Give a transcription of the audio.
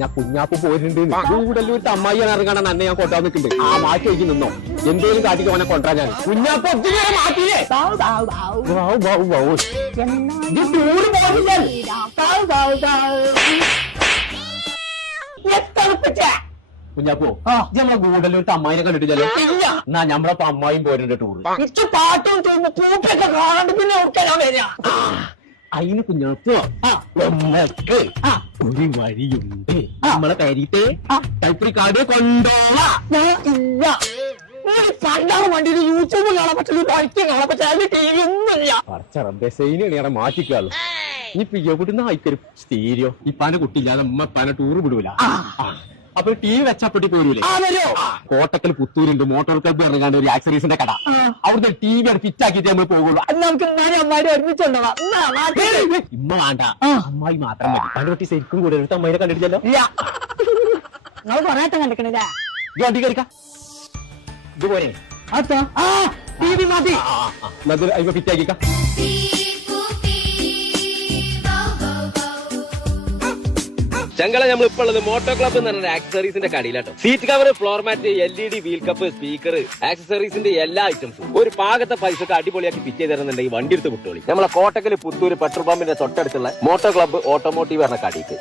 ഞാൻ കുഞ്ഞാപ്പ് പോയിട്ടുണ്ട്. കൂടല്ലൂർ അമ്മായിയാണ് ഇറങ്ങാൻ അന്നെ ഞാൻ കൊണ്ടാ നിൽക്കുന്നുണ്ട്. ആ മാറ്റി വയ്ക്ക് നിന്നോ, എന്തേലും കാട്ടിക്ക് അവനെ കൊണ്ടാ ഞാൻ. കുഞ്ഞാപ്പ് ഒത്തിരി മാറ്റിയില്ലേ? കുഞ്ഞാപ്പോ നമ്മളെ ഗൂഡല്ലൂർ അമ്മായിനെ കണ്ടിട്ടില്ലല്ലോ. എന്നാ ഞമ്മളപ്പോ അമ്മായിയും പോയിട്ടുണ്ട് ടൂറ്. പാട്ടും പൂപ്പൊക്കെ കാണാണ്ട് പിന്നെ അതിന് കുഞ്ഞാപ്പോ നമ്മക്ക് ഒരു വഴിയുണ്ട്. നമ്മളെ പേരീത്തെ കൈപ്പിടി കാട് കൊണ്ടോളാം. വണ്ടിയിൽ യൂട്യൂബ് കാണാൻ പറ്റില്ല, ബൈക്ക് കാണാൻ പറ്റില്ല, ടി വി ഒന്നുമില്ല. പറച്ചറബേസൈനാണ് മാറ്റിക്കാളു. ഇപ്പൊ എവിടുന്ന ആയിക്കൊരു സ്റ്റീരിയോ ഇപ്പാന്റെ കുട്ടിയില്ലാതെ അമ്മ ഇപ്പാനെ ടൂറ് വിടൂല. അപ്പൊ ടി വി വെച്ചപ്പെട്ടി പോരൂലേ? കോട്ടക്കൽ പുത്തൂരുണ്ട് മോട്ടോർ ക്ലബ്ബ് ഇറങ്ങാണ്ട് ഒരു ആക്സറീസിന്റെ കട. അവിടുന്ന് ടി വി ഫിറ്റ് ആക്കിയിട്ട് നമ്മൾ പോകുള്ളൂ. നമുക്ക് അമ്മായി ഒരുമിച്ചുണ്ടോ? ഇമ്മ വേണ്ട, അമ്മായി മാത്രം മതി. പണ്ട് കുട്ടി ശരിക്കും കൂടെ എടുത്ത് അമ്മായിനെ കണ്ടിട്ടില്ലല്ലോ. നിങ്ങൾ കൊറേ കണ്ടിക്കണില്ലേ? വണ്ടി കളിക്കാം ഇതുപോലെ ടി വി മതി. അതിപ്പോ ഫിറ്റ് ആക്കിക്കാം. ചങ്കള നമ്മൾ ഇപ്പോൾ ഉള്ളത് മോട്ടോ ക്ലബ്ബ് എന്ന് പറഞ്ഞ ആക്സസറീസിന്റെ കടയിലാട്ടോ. Seat cover, floor mat, LED wheel cup, speaker, ആക്സസറീസിന്റെ എല്ലാ ഐറ്റംസും ഒരു പാകത്തെ പൈസക്ക് അടിപൊളിയാക്കി ഫിറ്റ് ചെയ്ത് തരുന്നുണ്ടെങ്കിൽ വണ്ടി എടുത്ത് വിട്ടോളി. നമ്മളെ കോട്ടക്കൽ പുത്തൂര് പെട്രോൾ പമ്പിന്റെ തൊട്ടടുത്തുള്ള മോട്ടോ ക്ലബ്ബ് ഓട്ടോമോട്ടീവ് പറഞ്ഞ കടയിക്ക്.